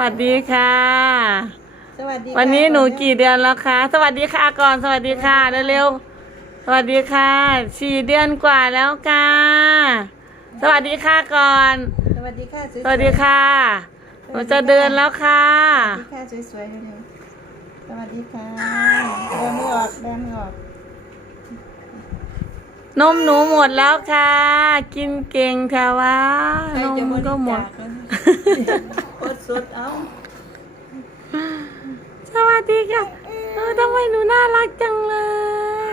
วัสดีค่ะ สวัสดีวันนี้ค่ะหนูกี่เดือนแล้วคะ สวัสดีค่ะก่อน สวัสดีค่ะเร็วๆ สวัสดีค่ะสี่เดือนกว่าแล้วค่ะ สวัสดีค่ะก่อน สวัสดีค่ะสวัสดีค่ะ หนูจะเดินแล้วค่ะ สวัสดีค่ะสวยๆเลยสวัสดีค่ะเดินไม่ออกเดินไม่ออกนมหนูหมดแล้วค่ะ กินเก่งแถวะใครนจะมบริก็หมจาด คแล้วเนี่ยโคตร สุดเอาสวัสดีค่ะเออทำไมหนูน่ารักจังเล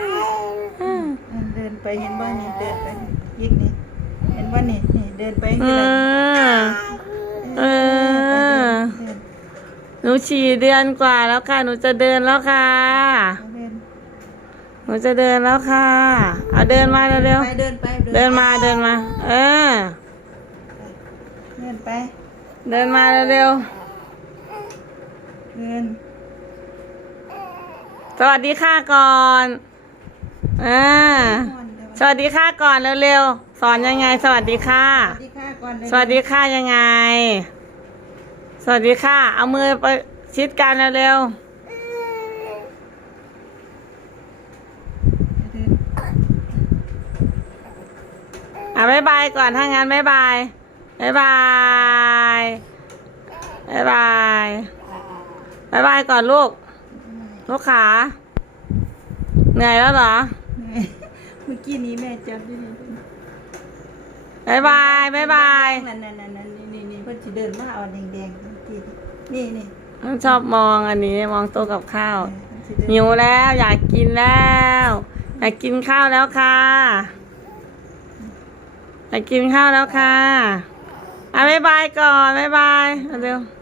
ยอืมเดินไปเห็นว่านี่เดินไปยิกนี่เห็นว่านี่นี่เดินไปเอคืออะไรอเออหนูฉี่เดือนกว่าแล้วค่ะ หนูจะเดินแล้วค่ะ เดินหนูจะเดินแล้วค่ะ เอาเดินมาเร็วไปเดินไปๆเดินมาเดินมา เออ เดินไป เดินมาเร็วเดินๆสวัสดีค่ะก่อนอ่าก่อนเดี๋ยวสวัสดีค่ะก่อนเร็วๆ สอนยังไง สวัสดีค่ะ สวัสดีค่ะก่อนเลยสวัสดีค่ะยังไง สวัสดีค่ะ เอามือไปชิดกันเร็วเดินๆอะบายบายก่อน ถ้างั้นบายบาย บายบายบายบายบายบายก่อนลูก ลูกขาเหนื่อยแล้วเหรอ เมื่อกี้นี้แม่จับได้นี่บายบายบายบายนั่นนั่นนั่นนั่นนี่นี่นี่เพิ่นสิเดินมาเอาแดงแดงๆเมื่อกี้นี่นี่ชอบมองอันนี้มองโต๊ะกับข้าวเพิ่นสิเดินหิวแล้วอยากกินแล้วอยากกินข้าวแล้วค่ะอยากกินข้าวแล้วค่ะ อะบ๊ายบายก่อนบ๊ายบายเร็ว